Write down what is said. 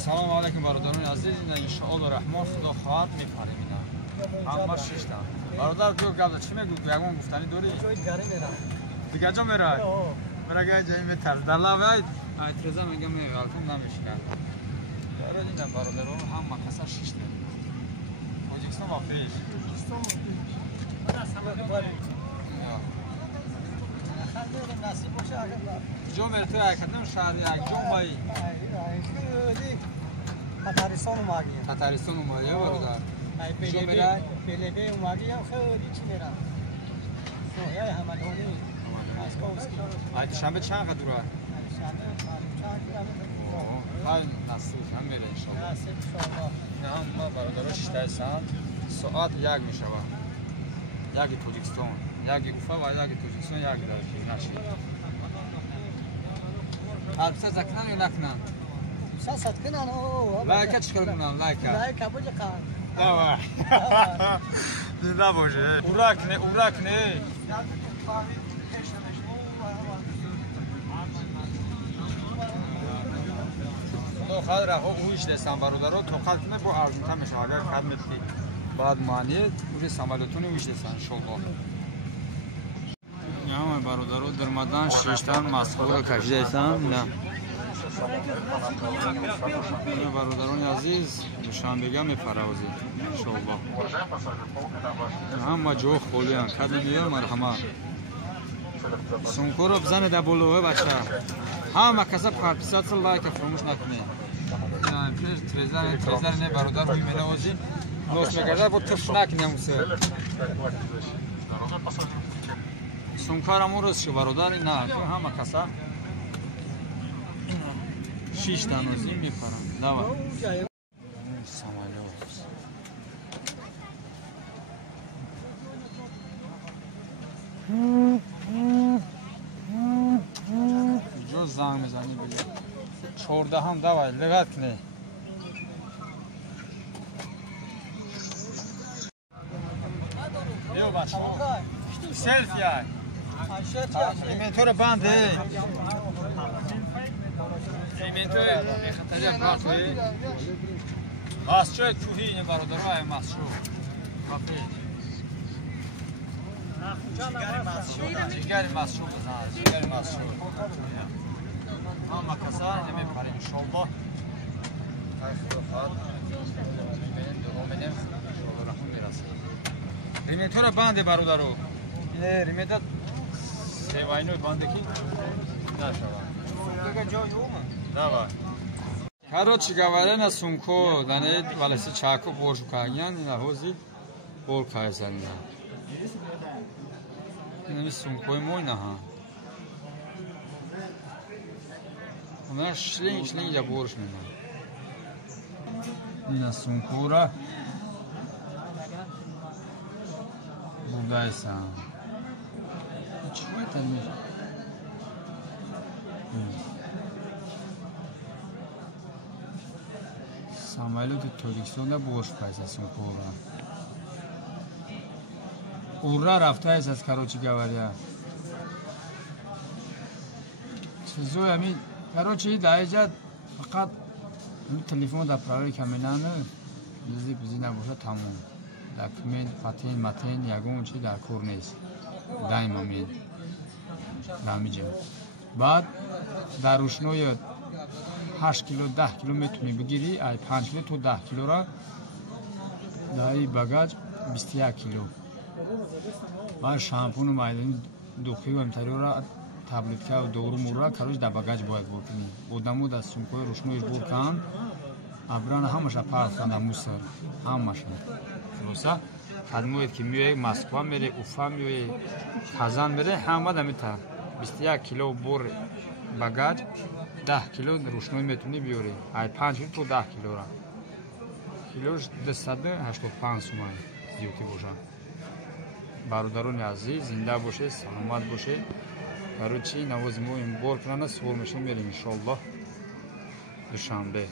سلام علیکم برادران عزیز. ان شاء الله رحمان خدا خواهد میپریم اینا. همه شش تا. برادر تو گفت چی میگو؟ یگان گفتنی داری؟ جای دیگه میرم. دیگه جا میره؟ برای جای میترس. در لوای اعتراض میگم میگم نمیشه. برای این برادران هم مکسر شش تا. تاجیکستان واقعیش. نصیب باشه اگر جو مرتو اکدم شهر یک جو بایی. تاتارستان اومدیم. تاتارستان اومدیم برادر. جو میره؟ بلبه اومدیم خیلی چی میرم. سویا همدانی. آید شنبه چند قدر دوره؟ شنبه چند کیلومتر. خیلی نصیب هم میره ان شاء الله. نصیب ان شاء الله. نه هم ما برادران 6 ساعت یک میشه یکی تاجیکستان یکی اوفا و یکی تاجیکستان یک در نشید البته زکنن یا نکنن؟ ساست کنن لایکه چیکار کنن؟ لایکه بوجه کن دوا دیده باشه اورک نه خدا خواهد رها اویش دستم برادرها تا قلب با ارزمتر میشه اگر خدمت دی بعد معنیت اوی سمالتون اویش دستن انشالله همه برادرها در مدن ششتن مسئول کشیده هستن نه برادران عزیز دوشنبه میپروازید انشالله همه جا خالی هم کدمی ها مرحمت سونکو رو بزنه در بلوه بچه همه کسا پرپیسات لایک فراموش نکنه تریزر نه برادر روی منوازی نوست بگرده با تفش نکنه موسه سونکار همون روز شو برادر نه همه کسا 6 تا نوزی میپرن دوا جو زنگ میزنی بلی 14 هم دوای لغت کنه بیو بچه سلفی های ایمنتور بنده ایمنتور خطری براخوی مسجد کوهی این برادرهای مسجد جیگری مسجد بزن جیگری مسجد همه کسا نمیپریم انشالله ریمیتور بنده برادرو ریمیتر سیواینوی بنده کی نشوه دیگه جای اومه دوا Короче говоря, на сумку, да не, валеси чаку боржу кагян, на хози бор кайзан. Нами сумкой мой наха. Она шлинг я борж мина. На сумкура. Будайса. Чего это не? Самолеты Таджикистона борш пайсасын кола. Ура рафтайс аз короче говоря. Чизой ами короче даижат фақат телефон да правил каменаны бизи бизи набоша тамом. Документ, патент, матен ягон чи дар кор нест. Дай момент. Дамиҷа. Баъд дар рӯшнои 8 кило 10 кило метуни бигири ай 5 кило то 10 килора даи багаж 21 кило ва шампуну майдани духи амтариора таблетка дору мура карош да багаж бояд буркини одамо да сумкои рӯшноиш буркан абрана ҳамаша пафтанда мусор ҳамаша хулоса хадмоед ки миёед москва мере уфа миёед казан мере ҳама да мета 21 кило бур багаж 10 кило рӯшной метуни биёри ай 5 кило то 10 килора килош 285 суман зиёти боша бародарони азиз зинда бошед саломат бошед короче навози мо ин бор кунана суҳол мешавем мерем иншоаллоҳ душанбе